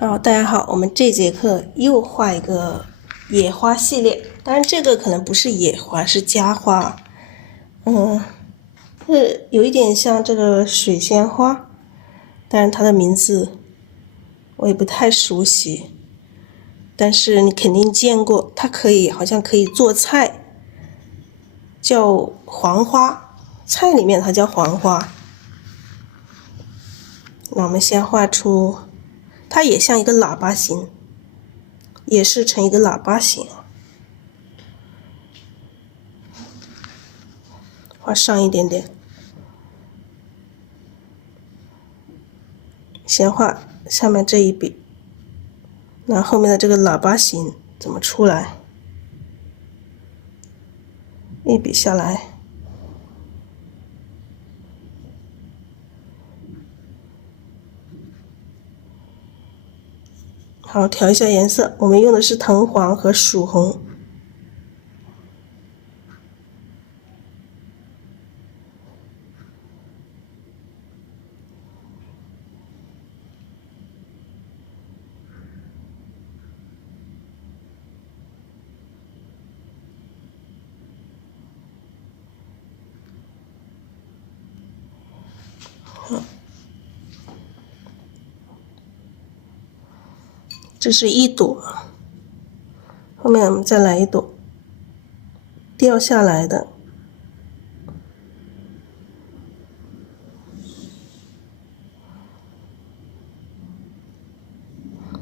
好，大家好，我们这节课又画一个野花系列，当然这个可能不是野花，是家花，是有一点像这个水仙花，但是它的名字我也不太熟悉，但是你肯定见过，它好像可以做菜，叫黄花，菜里面它叫黄花。那我们先画出，它也像一个喇叭形，也是成一个喇叭形。画上一点点，先画下面这一笔，那后面的这个喇叭形怎么出来？一笔下来，好，调一下颜色，我们用的是藤黄和曙红。这是一朵，后面我们再来一朵掉下来的，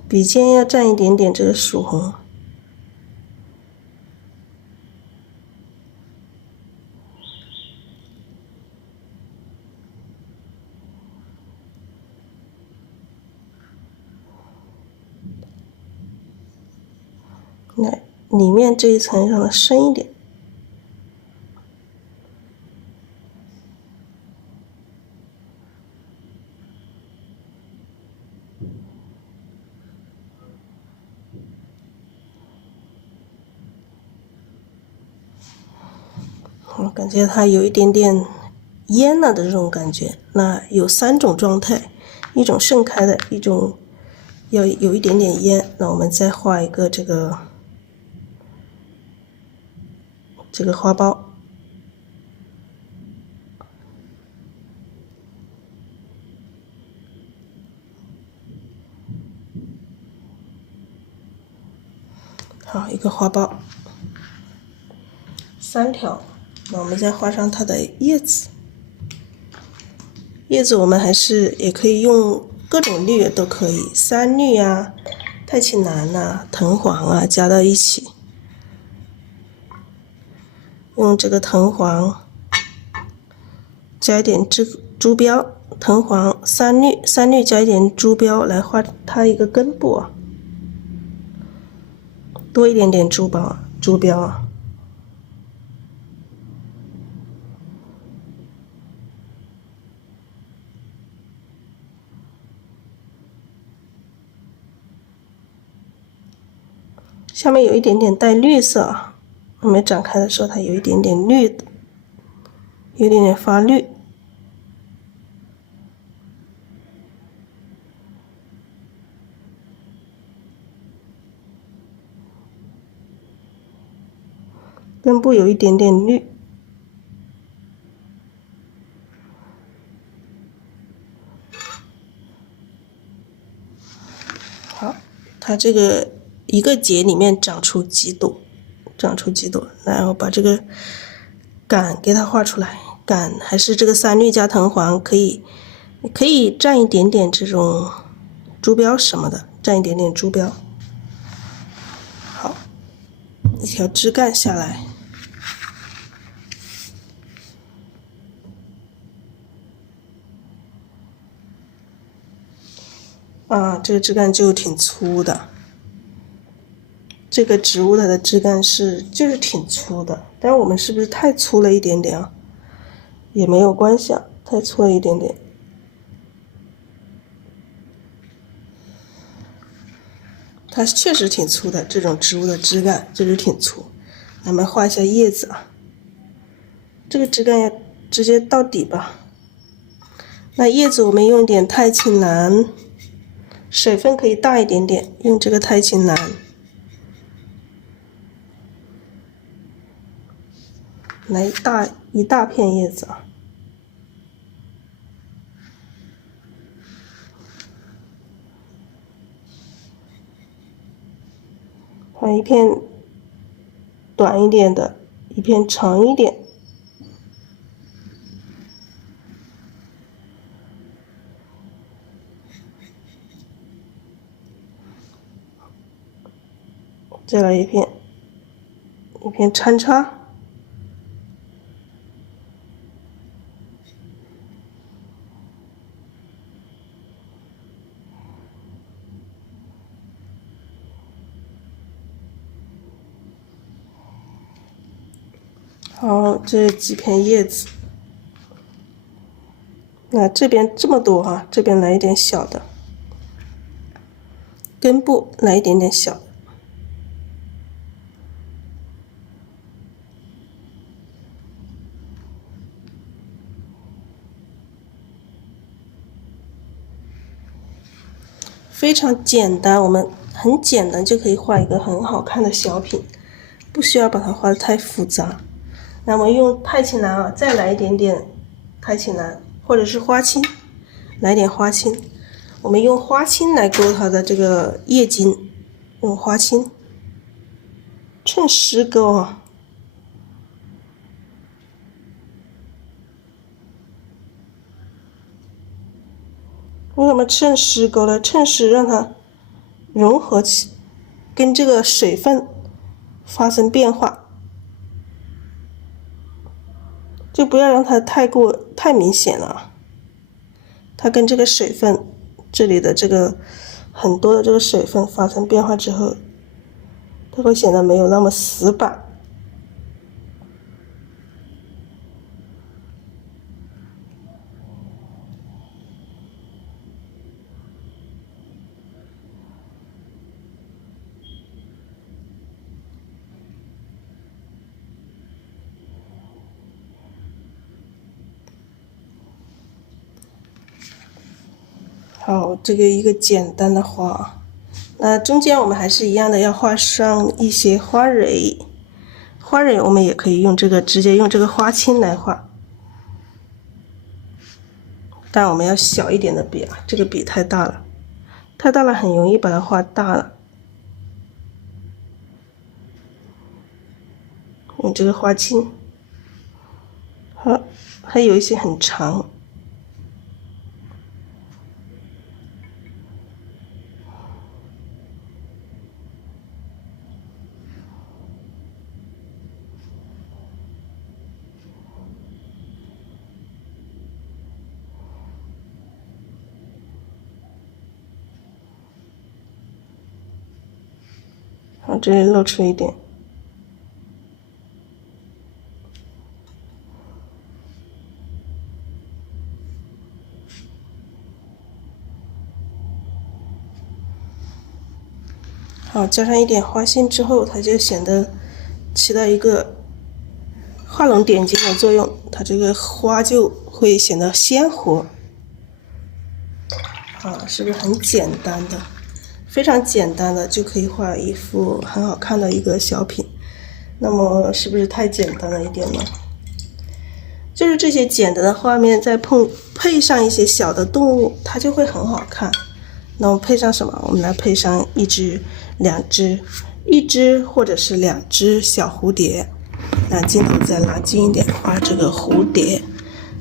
笔尖要蘸一点点这个曙红。那里面这一层让它深一点，我感觉它有一点点蔫了的这种感觉。那有3种状态，一种盛开的，一种要有一点点蔫。那我们再画一个这个花苞。好，一个花苞，3条。那我们再画上它的叶子。叶子我们也可以用各种绿都可以，山绿啊、太青蓝啊、藤黄啊加到一起。用这个藤黄加一点珠标，藤黄、山绿加一点珠标来画它一个根部啊，多一点点珠标啊。下面有一点点带绿色，我们展开的时候它有一点点绿的，有一点点发绿。根部有一点点绿。好，它这个一个节里面长出几朵，然后把这个杆给它画出来。杆还是这个山绿加藤黄，可以蘸一点点这种珠标什么的，蘸一点点珠标。好，一条枝干下来。这个枝干就挺粗的。这个植物它的枝干就是挺粗的，但是我们是不是太粗了一点点啊？也没有关系啊，太粗了一点点。它确实挺粗的，这种植物的枝干就是挺粗。咱们画一下叶子啊，这个枝干要直接到底吧。那叶子我们用一点太青蓝水分可以大一点点，用这个太青蓝来一大片叶子啊。画一片短一点的，一片长一点。再来一片穿插。好，这几片叶子。那这边这么多啊，这边来一点小的，根部来一点点小的。非常简单，我们很简单就可以画一个很好看的小品，不需要把它画得太复杂。那么用太青蓝啊，再来一点点太青蓝，或者是花青，来点花青。我们用花青来勾它的这个叶茎，用花青，趁湿勾啊。为什么趁湿勾呢？趁湿让它融合起，跟这个水分发生变化，就不要让它太明显了。它跟这个水分这里的这个很多的这个水分发生变化之后，它会显得没有那么死板。好，这个一个简单的花，那中间我们还是一样的，要画上一些花蕊。花蕊我们也可以用这个直接用这个花青来画，但我们要小一点的笔啊，这个笔太大了，很容易把它画大了。用这个花青，好，还有一些很长。好，这里露出一点。好，加上一点花心之后，它就显得起到一个画龙点睛的作用，它这个花就会显得鲜活。啊，是不是很简单的？非常简单的就可以画一幅很好看的一个小品。那么是不是太简单了一点呢？就是这些简单的画面，再配上一些小的动物，它就会很好看。那么配上什么？我们来配上一只或者是2只小蝴蝶。那镜头再拉近一点，画这个蝴蝶，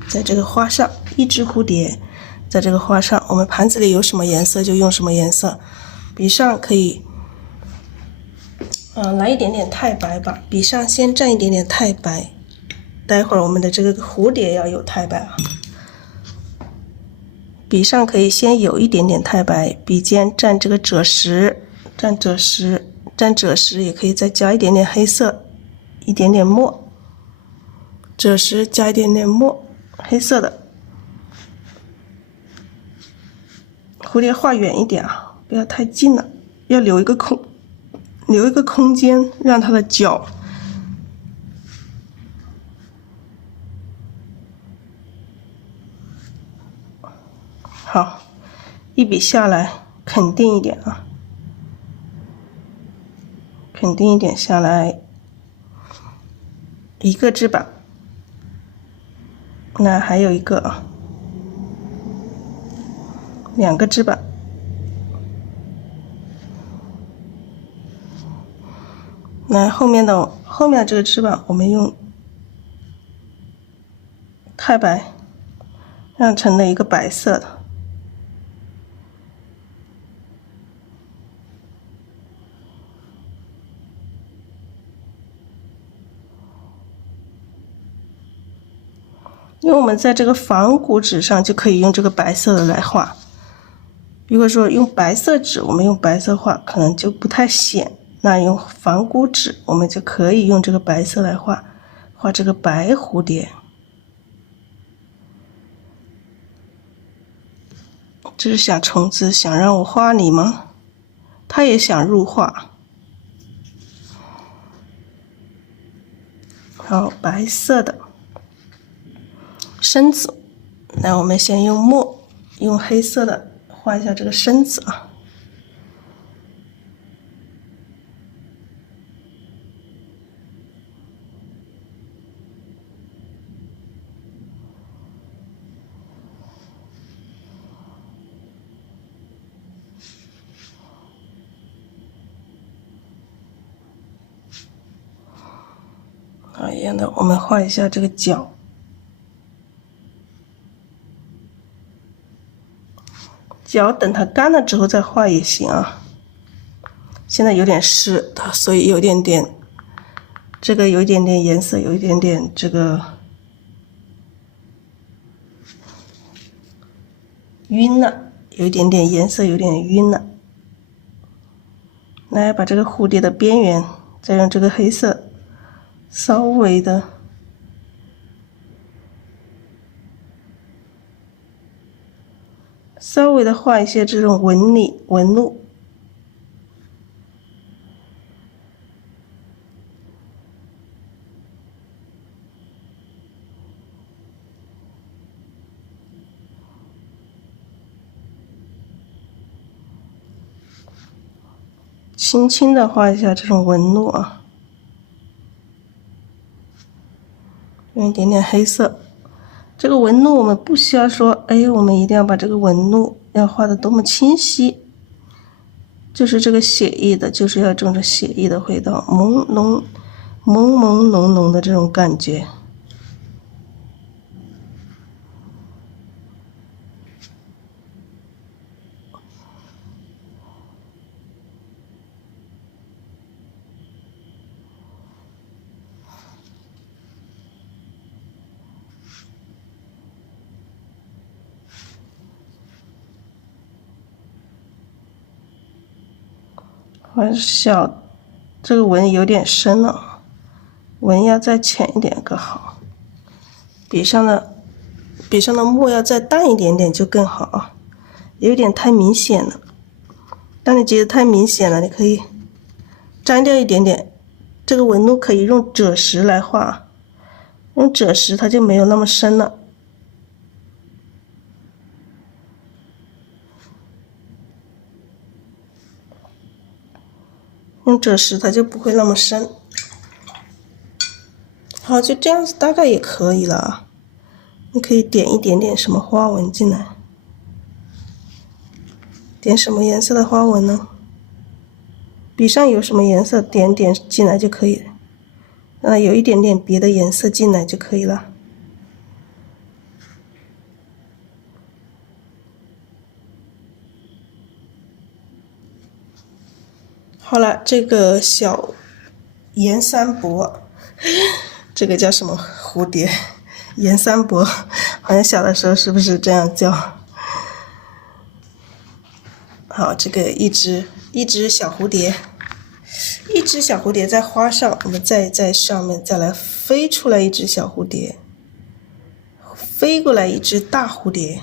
在这个花上，1只蝴蝶，在这个花上，我们盘子里有什么颜色就用什么颜色。笔上可以，来一点点太白吧，笔上先蘸一点点太白，待会儿我们的这个蝴蝶要有太白啊。笔上可以先有一点点太白，笔尖蘸这个赭石，蘸赭石也可以再加一点点黑色，一点点墨，赭石加一点点墨，黑色的。蝴蝶画远一点啊，不要太近了，要留一个空间，让它的脚好，一笔下来，肯定一点啊，肯定一点下来，一个翅膀，那还有一个啊，两个翅膀，那后面的这个翅膀我们用太白让成了一个白色的。因为我们在这个仿古纸上就可以用这个白色的来画，如果说用白色纸，我们用白色画可能就不太显，那用仿古纸我们就可以用这个白色来画这个白蝴蝶。这是小虫子想让我画你吗？它也想入画。好，白色的身子，那我们先用墨，用黑色的画一下这个身子啊。好，一样的，我们画一下这个脚。脚等它干了之后再画也行啊。现在有点湿，所以有点点，这个有一点点颜色，有一点点这个晕了，有一点点颜色，有点晕了。来，把这个蝴蝶的边缘再用这个黑色稍微的画一些这种纹路。轻轻的画一下这种纹路啊，用一点点黑色。这个纹路我们不需要说，我们一定要把这个纹路要画的多么清晰，就是这个写意的，就是要这种写意的味道，朦胧胧的这种感觉。小，这个纹有点深了，纹要再浅一点更好，笔上的墨要再淡一点点就更好啊，有点太明显了。当你觉得太明显了，你可以沾掉一点点，这个纹路可以用赭石来画，用赭石它就没有那么深了。用赭石它就不会那么深。好，就这样子大概也可以了啊。你可以点一点点什么花纹进来，点什么颜色的花纹呢？笔上有什么颜色点进来就可以，有一点点别的颜色进来就可以了。好了，这个小颜三伯，这个叫什么蝴蝶？颜三伯，好像小的时候是不是这样叫？好，这个一只小蝴蝶，一只小蝴蝶在花上，我们再在上面再来飞出来一只小蝴蝶，飞过来一只大蝴蝶。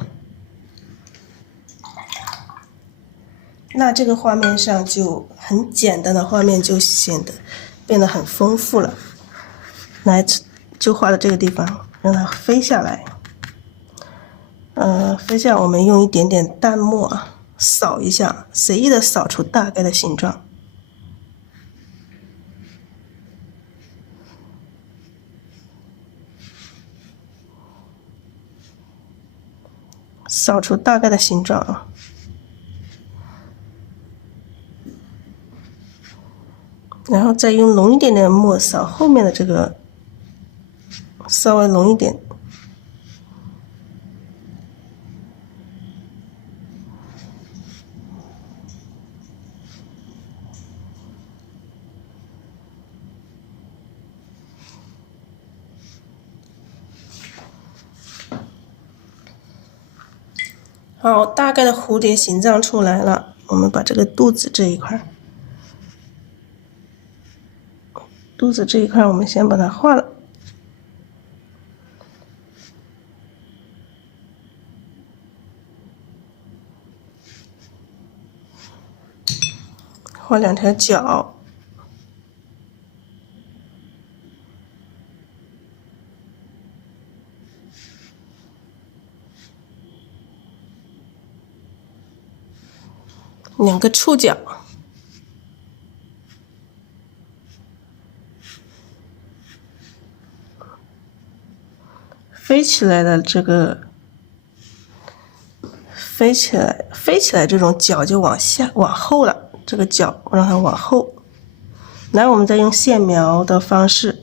那这个画面上就很简单的画面就显得变得很丰富了。来，就画到这个地方，让它飞下来。飞下我们用一点点淡墨啊，扫一下，随意的扫出大概的形状。扫出大概的形状啊，然后再用浓一点点的墨扫后面的这个，稍微浓一点。好，大概的蝴蝶形状出来了，我们把这个肚子这一块，我们先把它画了。画2条角，2个触角，飞起来的这个，飞起来这种角就往后了，这个角让它往后。来，我们再用线描的方式，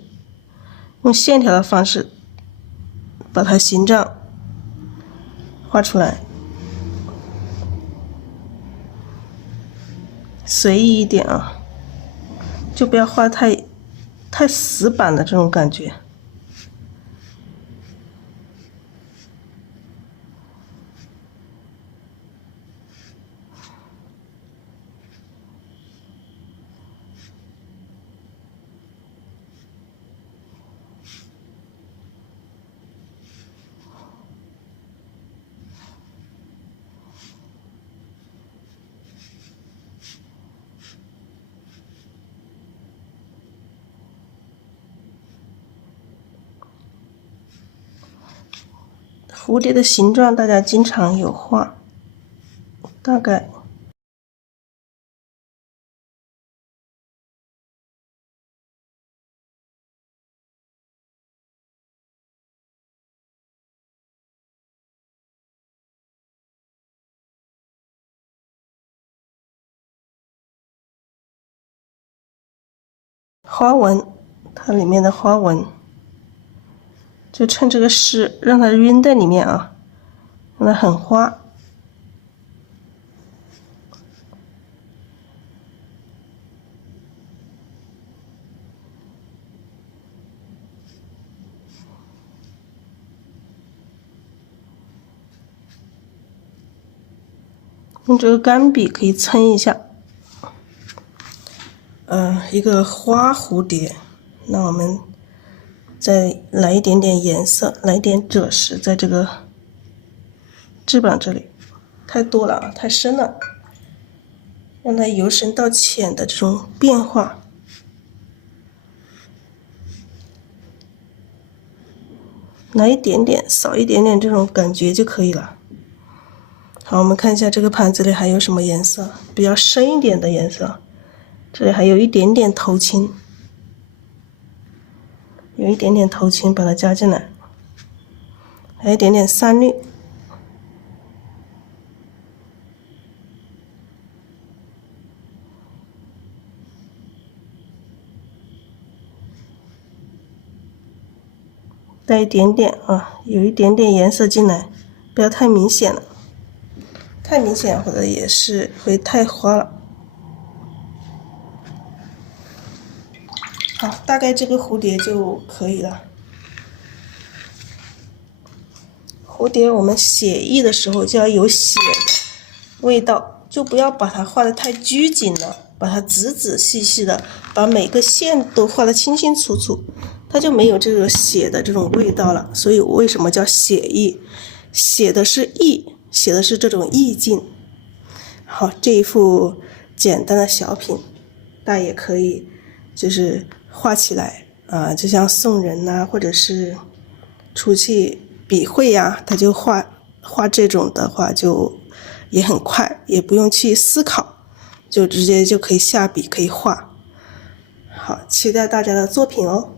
用线条的方式，把它形状画出来。随意一点啊，就不要画太死板的这种感觉。蝴蝶的形状大家经常有画，大概花纹，它里面的花纹，就趁这个湿让它晕在里面啊，让它很花。用这个干笔可以蹭一下，一个花蝴蝶，那我们再来一点点颜色，来一点赭石在这个翅膀这里，太多了啊，太深了，让它由深到浅的这种变化。来一点点，少一点点这种感觉就可以了。好，我们看一下这个盘子里还有什么颜色，比较深一点的颜色。这里还有一点点头青，把它加进来，还有一点点三绿，带一点点啊，有一点点颜色进来，不要太明显了，太明显或者也是会太花了。好，大概这个蝴蝶就可以了。蝴蝶我们写意的时候就要有写的味道，就不要把它画得太拘谨了，把它仔仔细细的，把每个线都画得清清楚楚，它就没有这个写的这种味道了。所以为什么叫写意？写的是意，写的是这种意境。好，这一幅简单的小品，大家也可以就是画起来啊，就像送人呐，或者是出去笔会呀，他就画这种的话就也很快，也不用去思考，就直接就可以下笔可以画。好，期待大家的作品哦。